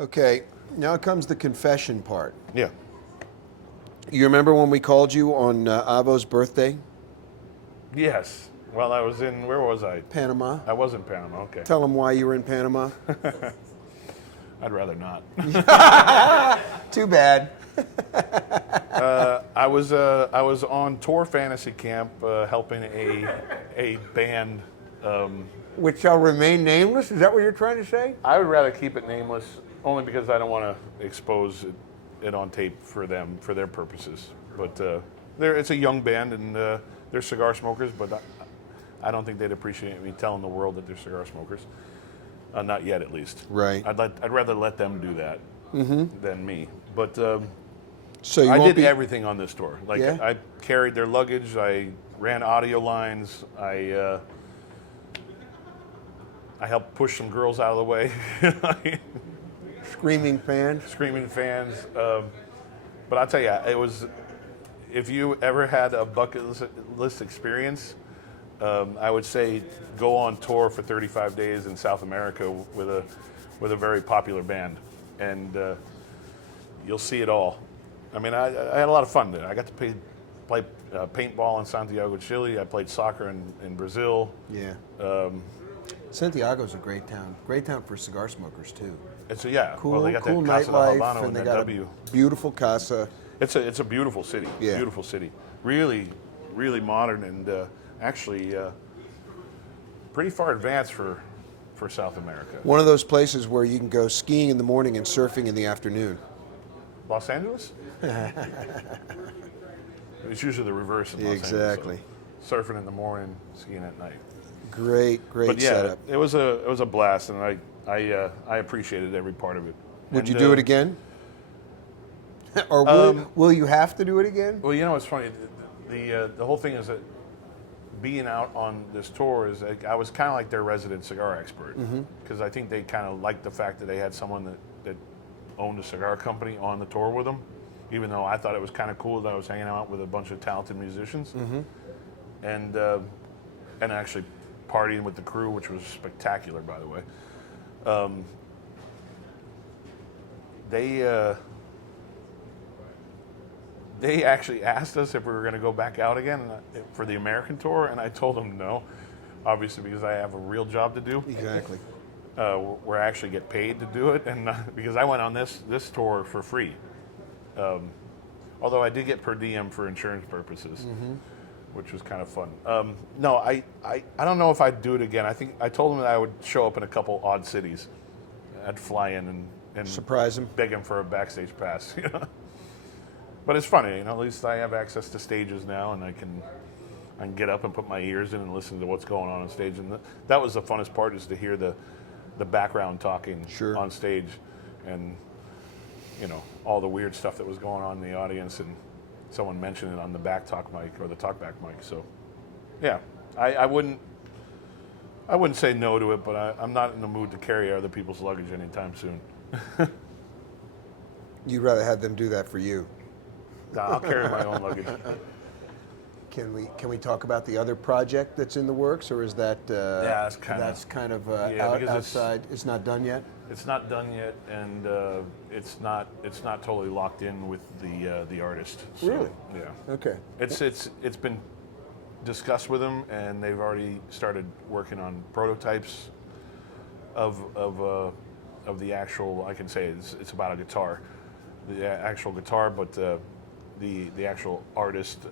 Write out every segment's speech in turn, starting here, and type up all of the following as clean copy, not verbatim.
Okay, now comes the confession part. Yeah. You remember when we called you on Avo's birthday? Yes. Well, I was in, where was I? Panama. I was in Panama, okay. Tell them why you were in Panama. I'd rather not. Too bad. I was on tour fantasy camp helping a band. Which shall remain nameless? Is that what you're trying to say? I would rather keep it nameless, only because I don't want to expose it on tape for them, for their purposes. But it's a young band, and they're cigar smokers, but I don't think they'd appreciate me telling the world that they're cigar smokers. Not yet, at least. Right. I'd rather let them do that than me. But So you I won't did be... everything on this tour. Like Yeah? I carried their luggage. I ran audio lines. I helped push some girls out of the way. Screaming fans. Screaming fans. But I'll tell you, it was. If you ever had a bucket list experience, I would say go on tour for 35 days in South America with a very popular band, and you'll see it all. I mean, I had a lot of fun there. I got to play paintball in Santiago, Chile. I played soccer in Brazil. Yeah. Santiago's a great town. Great town for cigar smokers too. It's a Cool, well, they got cool that Casa del nightlife, Habano and and they that got W. a beautiful casa. It's a beautiful city. Yeah. Beautiful city. Really, really modern and actually pretty far advanced for South America. One of those places where you can go skiing in the morning and surfing in the afternoon. Los Angeles? It's usually the reverse in Los Exactly. Angeles. So surfing in the morning, skiing at night. Great But yeah, setup. it was a blast, and I appreciated every part of it. Would And, you do it again? Or will you have to do it again? Well, you know, it's funny. The whole thing is that being out on this tour is like, I was kind of like their resident cigar expert, because I think they kind of liked the fact that they had someone that owned a cigar company on the tour with them, even though I thought it was kind of cool that I was hanging out with a bunch of talented musicians, and actually partying with the crew, which was spectacular, by the way. They actually asked us if we were going to go back out again for the American tour, and I told them no, obviously because I have a real job to do. Exactly. Where I actually get paid to do it, and because I went on this tour for free. Although I did get per diem for insurance purposes, which was kind of fun. No, I don't know if I'd do it again. I think I told them that I would show up in a couple odd cities. I'd fly in and Surprise them. beg them for a backstage pass. You know? But it's funny, you know. At least I have access to stages now, and I can get up and put my ears in and listen to what's going on stage. And that was the funnest part, is to hear the background talking on stage, and you know, all the weird stuff that was going on in the audience, and someone mentioned it on the back talk mic or the talkback mic. So, yeah, I wouldn't say no to it, but I'm not in the mood to carry other people's luggage anytime soon. You'd rather have them do that for you. Nah, I'll carry my own luggage. Can we talk about the other project that's in the works, or is that that's kind of because outside? It's not done yet. It's not done yet, and it's not totally locked in with the artist. So, Really? Yeah. Okay. It's been discussed with them, and they've already started working on prototypes of the actual. I can say it's about a guitar, the actual guitar, but the actual artist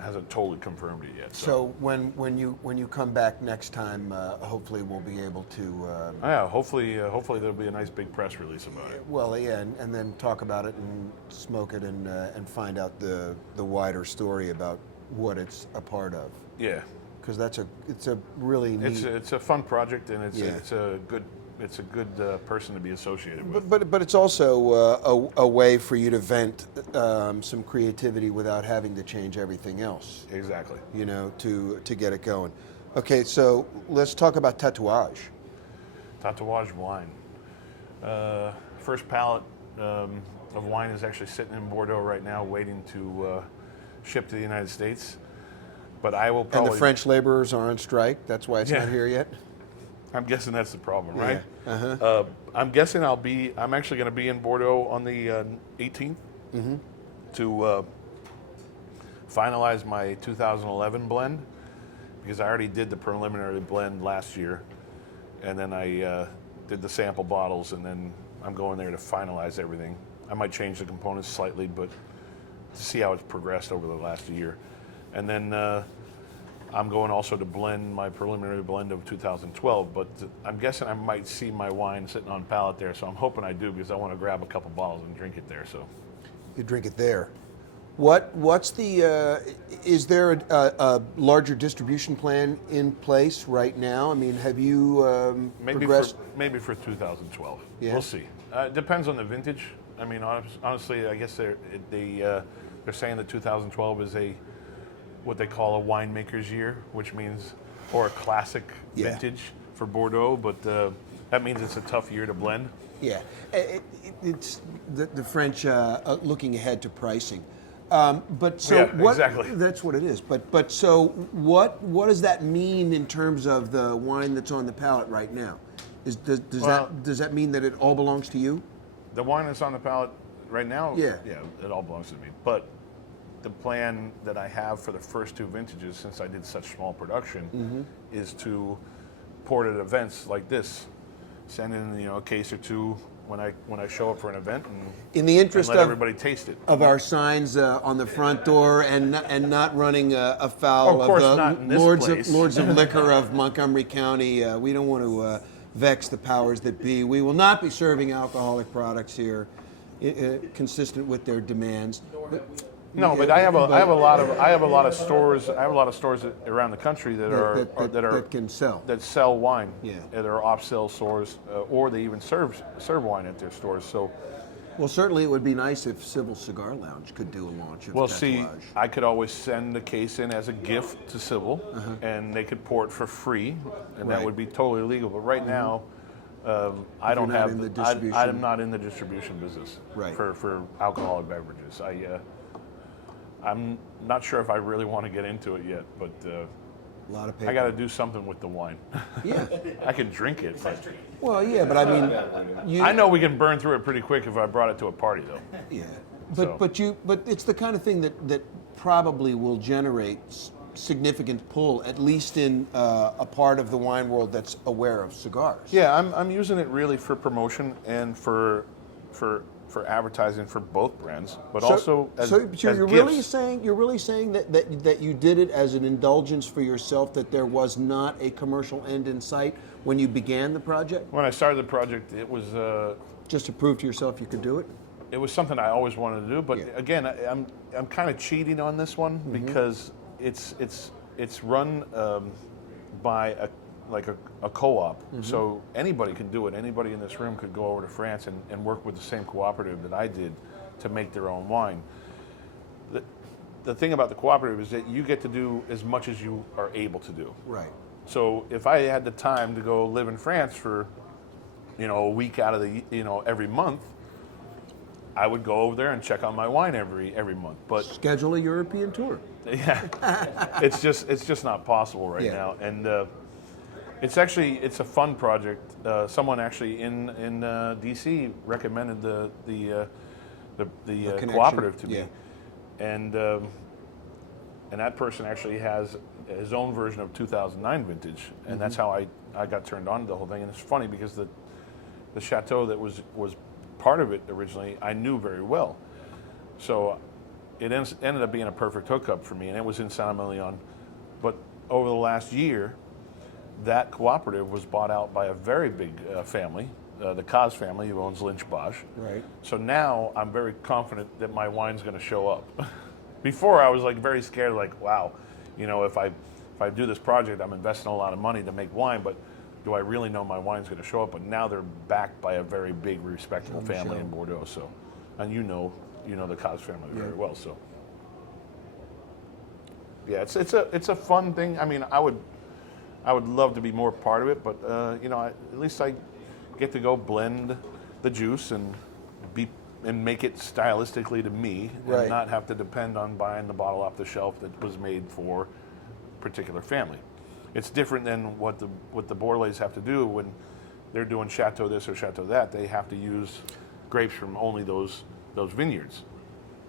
hasn't totally confirmed it yet. So when you come back next time, hopefully we'll be able to. Yeah, hopefully there'll be a nice big press release about it. Well, yeah, and then talk about it and smoke it and find out the wider story about what it's a part of. Yeah, because it's a really neat. It's a fun project, and it's a good person to be associated with. But it's also a way for you to vent some creativity without having to change everything else. Exactly. You know, to get it going. Okay, so let's talk about Tatouage. Tatouage wine. First pallet of wine is actually sitting in Bordeaux right now, waiting to ship to the United States. But I will probably. And the French laborers are on strike. That's why it's not here yet. I'm guessing that's the problem, right? Yeah. Uh-huh. I'm guessing I'm actually going to be in Bordeaux on the 18th to finalize my 2011 blend, because I already did the preliminary blend last year, and then I did the sample bottles, and then I'm going there to finalize everything. I might change the components slightly, but to see how it's progressed over the last year. And then I'm going also to blend my preliminary blend of 2012, but I'm guessing I might see my wine sitting on pallet there, so I'm hoping I do, because I want to grab a couple bottles and drink it there. So You drink it there. What's the? Is there a larger distribution plan in place right now? I mean, have you progressed? Maybe for 2012. Yeah. We'll see. It depends on the vintage. I mean, honestly, I guess they're saying that 2012 is what they call a winemaker's year, which means, or a classic vintage for Bordeaux, but that means it's a tough year to blend. Yeah, it's the French looking ahead to pricing. But so exactly. That's what it is. But so what does that mean in terms of the wine that's on the palate right now? Does that mean that it all belongs to you? The wine that's on the palate right now, yeah, it all belongs to me. But the plan that I have for the first two vintages, since I did such small production, is to pour it at events like this. Send in a case or two when I show up for an event, and in the interest let everybody taste it. Of our signs on the front door, and not running afoul of the lords of liquor of Montgomery County. We don't want to vex the powers that be. We will not be serving alcoholic products here, consistent with their demands. No, but I have a lot of stores. I have a lot of stores around the country that sell wine. Yeah, that are off-sale stores, or they even serve wine at their stores. So, well, certainly it would be nice if Civil Cigar Lounge could do a launch of Tatouage. I could always send a case in as a gift to Civil, and they could pour it for free, and that would be totally legal. But right now, I don't have. I'm not in the distribution business for alcoholic beverages. I'm not sure if I really want to get into it yet, but a lot of paper. I got to do something with the wine. Yeah, I can drink it. Well, yeah, but I mean, I know we can burn through it pretty quick if I brought it to a party, though. Yeah, but it's the kind of thing that probably will generate significant pull, at least in a part of the wine world that's aware of cigars. Yeah, I'm using it really for promotion and for advertising for both brands, but also as you're really saying that you did it as an indulgence for yourself, that there was not a commercial end in sight when you began the project? When I started the project, it was just to prove to yourself you could do it. It was something I always wanted to do, but again, I'm kind of cheating on this one because it's run by a co-op, so anybody can do it. Anybody in this room could go over to France and work with the same cooperative that I did to make their own wine. The thing about the cooperative is that you get to do as much as you are able to do. Right. So if I had the time to go live in France for, a week out of the, every month, I would go over there and check on my wine every month. But schedule a European tour. Yeah, it's just not possible right now, and. It's a fun project. Someone actually in DC recommended the cooperative to me, and that person actually has his own version of 2009 vintage, and that's how I got turned on to the whole thing. And it's funny because the chateau that was part of it originally I knew very well, so it ended up being a perfect hookup for me, and it was in Saint-Emilion. But over the last year, that cooperative was bought out by a very big family, the Cos family, who owns Lynch Bosch. Right. So now I'm very confident that my wine's going to show up. Before I was very scared, wow, if I do this project, I'm investing a lot of money to make wine, but do I really know my wine's going to show up? But now they're backed by a very big, respectable family in Bordeaux. So, and you know the Cos family very well. So, yeah, it's a fun thing. I mean, I would love to be more part of it, but at least I get to go blend the juice and make it stylistically to me, and not have to depend on buying the bottle off the shelf that was made for a particular family. It's different than what the Bordelais have to do when they're doing Chateau this or Chateau that. They have to use grapes from only those vineyards.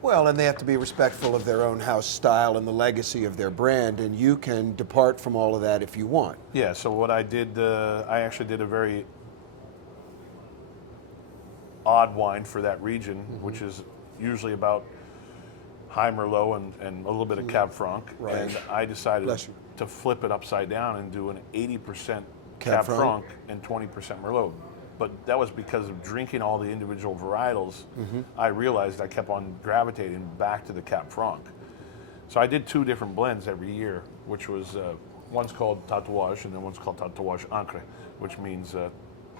Well, and they have to be respectful of their own house style and the legacy of their brand, and you can depart from all of that if you want. Yeah, so what I did, I actually did a very odd wine for that region, which is usually about high Merlot and a little bit of Cab Franc. Right. And I decided Bless you. to flip it upside down and do an 80% Cab Cab Franc? Franc and 20% Merlot. But that was because of drinking all the individual varietals. I realized I kept on gravitating back to the Cab Franc. So I did 2 different blends every year, which was one's called Tatouage and then one's called Tatouage Encre, which means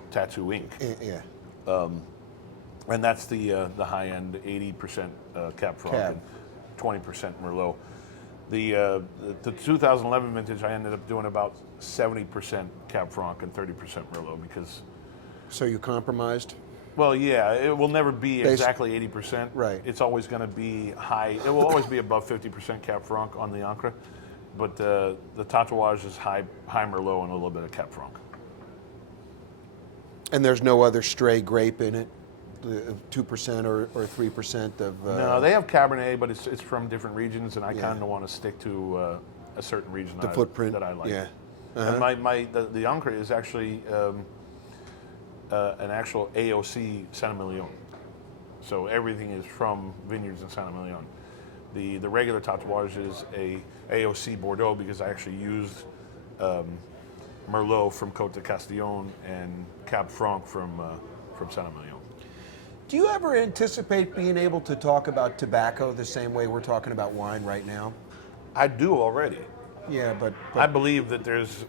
tattoo ink. Yeah. And that's the high-end 80% Cab Franc Cab. and 20% Merlot. The 2011 vintage, I ended up doing about 70% Cab Franc and 30% Merlot because, So you compromised? well, yeah, it will never be Basi- exactly 80%. Right. It's always going to be high. It will always be above 50% Cab Franc on the Encre, but the Tatouage is high Merlot and a little bit of Cab Franc. And there's no other stray grape in it? 2% or 3% of... No, they have Cabernet, but it's from different regions, and I Yeah. kind of want to stick to a certain region The footprint, that I like. yeah. And the Encre is actually an actual AOC Saint-Emilion. So everything is from vineyards in Saint-Emilion. The regular Tatouage is a AOC Bordeaux because I actually used Merlot from Côte de Castillon and Cab Franc from Saint-Emilion. Do you ever anticipate being able to talk about tobacco the same way we're talking about wine right now? I do already. Yeah, but I believe that there's,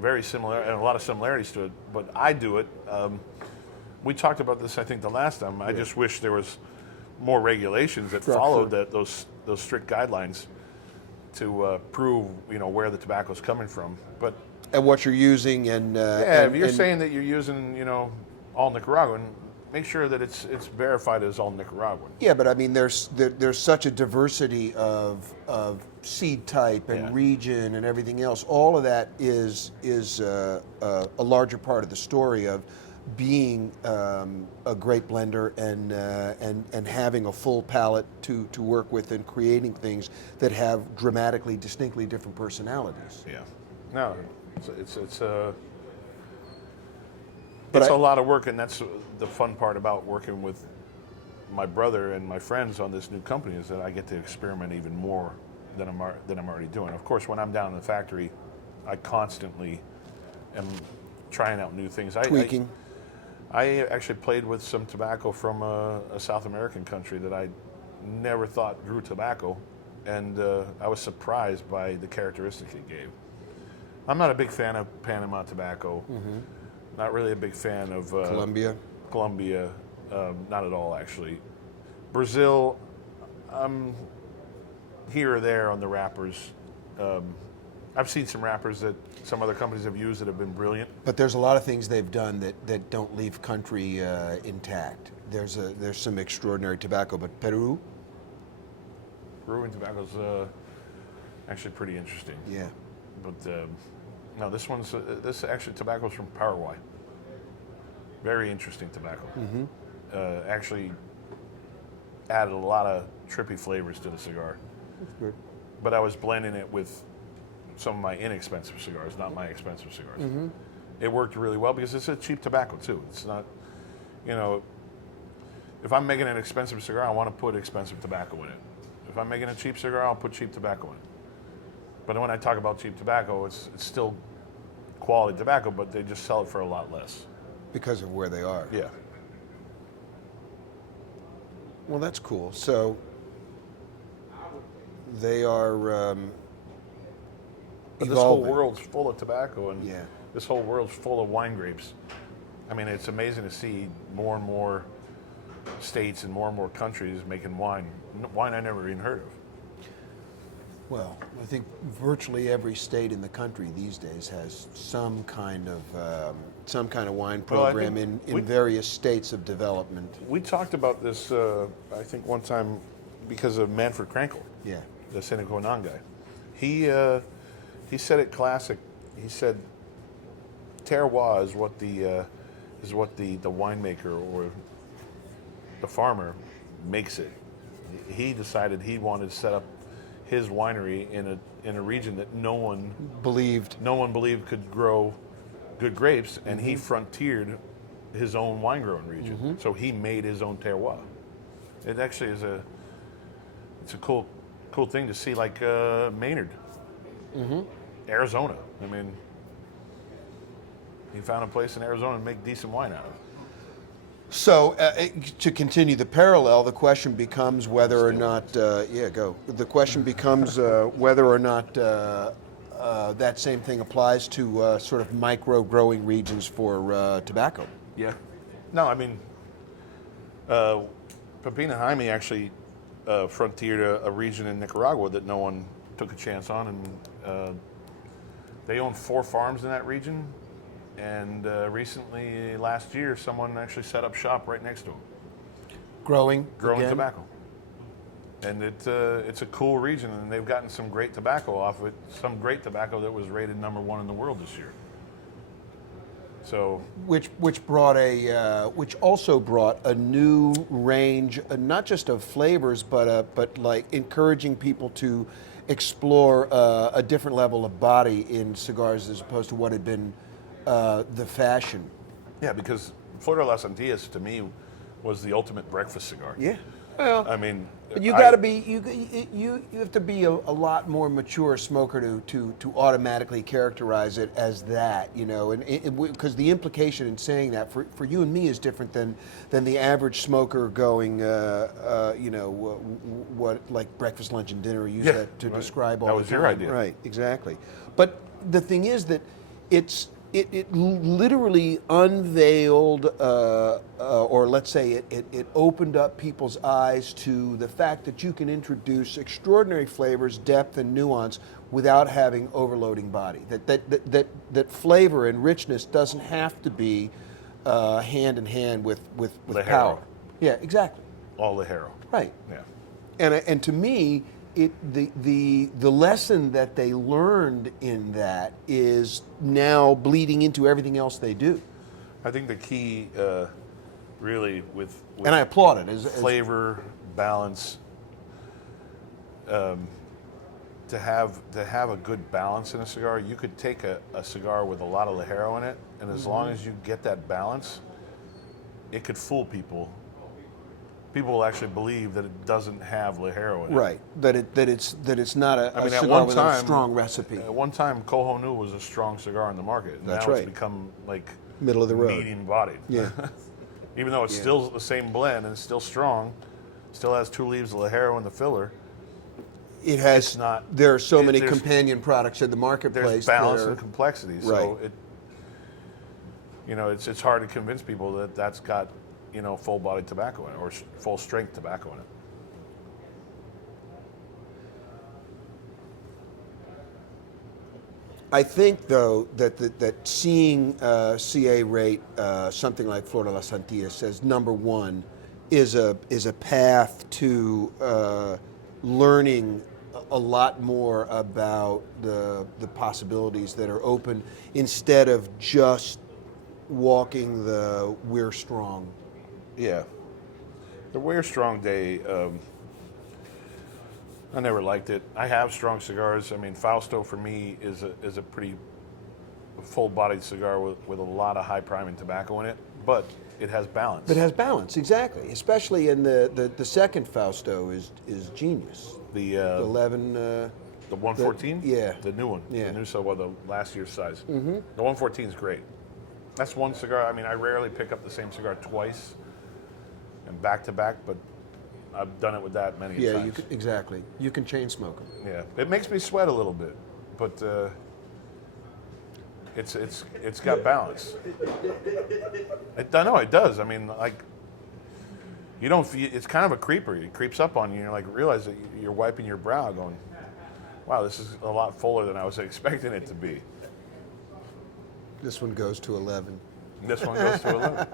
very similar and a lot of similarities to it, but I do it. We talked about this, I think, the last time. I just wish there was more regulations that followed those strict guidelines to prove, where the tobacco is coming from. But and what you're using and if you're saying that you're using, all Nicaraguan, make sure that it's verified as all Nicaraguan. yeah, but I mean, there's such a diversity of seed type and Yeah. region and everything else. All of that is a larger part of the story of being a great blender and having a full palette to work with and creating things that have dramatically, distinctly different personalities. Yeah. No, it's But a lot of work, and that's the fun part about working with my brother and my friends on this new company is that I get to experiment even more than I'm already doing. Of course, when I'm down in the factory, I constantly am trying out new things. Tweaking. I actually played with some tobacco from a South American country that I never thought grew tobacco, and I was surprised by the characteristics it gave. I'm not a big fan of Panama tobacco. Not really a big fan of Colombia. Colombia, not at all actually. Brazil, here or there on the wrappers. I've seen some wrappers that some other companies have used that have been brilliant. But there's a lot of things they've done that don't leave country intact. There's some extraordinary tobacco, but Peru, Peruvian tobacco's actually pretty interesting. yeah. But no, this actually tobacco's from Paraguay. Very interesting tobacco. Actually added a lot of trippy flavors to the cigar. That's good. But I was blending it with some of my inexpensive cigars, not my expensive cigars. It worked really well because it's a cheap tobacco too. It's not, if I'm making an expensive cigar, I want to put expensive tobacco in it. If I'm making a cheap cigar, I'll put cheap tobacco in it. But when I talk about cheap tobacco, it's still quality tobacco, but they just sell it for a lot less. Because of where they are. Yeah. Well, that's cool. So they are But this whole evolving. world's full of tobacco, and Yeah. this whole world's full of wine grapes. I mean, it's amazing to see more and more states and more countries making wine. Wine I never even heard of. Well, I think virtually every state in the country these days has some kind of wine Well, I program think in we- various states of development. We talked about this, I think, one time because of Manfred Krankel, Yeah. the Seneconan guy. he said it classic. He said, terroir is what the winemaker or the farmer makes it. He decided he wanted to set up his winery in a region that no one Believed. could grow good grapes, and he frontiered his own wine growing region. So he made his own terroir. It actually is it's a cool thing to see, like Maynard, Arizona. I mean, he found a place in Arizona to make decent wine out of it. So, to continue the parallel, the question becomes whether or not, The question becomes whether or not that same thing applies to sort of micro growing regions for tobacco. Yeah. No, I mean, Pepina Jaime actually frontiered a region in Nicaragua that no one took a chance on, and they own 4 farms in that region. And recently, last year, someone actually set up shop right next to them. Growing again? Tobacco. And it's a cool region, and they've gotten some great tobacco off of it. Some great tobacco that was rated #1 in the world this year. So, which also brought a new range, not just of flavors, but like encouraging people to explore a different level of body in cigars as opposed to what had been the fashion. yeah, because Flor de las Antillas to me was the ultimate breakfast cigar. Yeah. Well, I mean, but you got to be you have to be a lot more mature smoker to automatically characterize it as that, you know, and because the implication in saying that for you and me is different than the average smoker going, what like breakfast, lunch, and dinner. Use that to describe all that the was time. your idea, right? Exactly. But the thing is that it literally unveiled, or let's say it opened up people's eyes to the fact that you can introduce extraordinary flavors, depth, and nuance without having overloading body. That flavor and richness doesn't have to be hand in hand with power. Yeah, exactly. All the hero. Right. Yeah. And to me, the lesson that they learned in that is now bleeding into everything else they do. I think the key, really, with and I applaud it as flavor balance. To have a good balance in a cigar, you could take a cigar with a lot of Ligero in it, and as long as you get that balance, it could fool people. People will actually believe that it doesn't have Ligero in it. Right. That it's not a cigar at one with time, a strong recipe. At one time, Coho Nu was a strong cigar in the market. And That's now right. It's become like Middle of the road. medium bodied. Yeah. Even though it's still the same blend and it's still strong, still has 2 leaves of Ligero in the filler. It has. It's not. There are so many companion products in the marketplace. There's balance and complexity. Right. So it's hard to convince people that that's got full-bodied tobacco in it or full-strength tobacco in it. I think, though, that seeing CA rate something like Flor de las Antillas as #1 is a path to learning a lot more about the possibilities that are open instead of just walking the we're strong. Yeah. The We're Strong Day, I never liked it. I have strong cigars. I mean, Fausto for me is a pretty full-bodied cigar with a lot of high priming tobacco in it, but it has balance. It has balance, exactly. Especially in the second Fausto is genius. The 11. The 114? Yeah. The new one. Yeah. The new, the last year's size. Mm-hmm. The 114 is great. That's one cigar. I mean, I rarely pick up the same cigar twice and back to back, but I've done it with that many times. Yeah, exactly. You can chain smoke them. Yeah, it makes me sweat a little bit, but it's got balance. I know it does. I mean, like you don't. It's kind of a creeper. It creeps up on you, and you're like realize that you're wiping your brow, going, "Wow, this is a lot fuller than I was expecting it to be." This one goes to 11. This one goes to 11.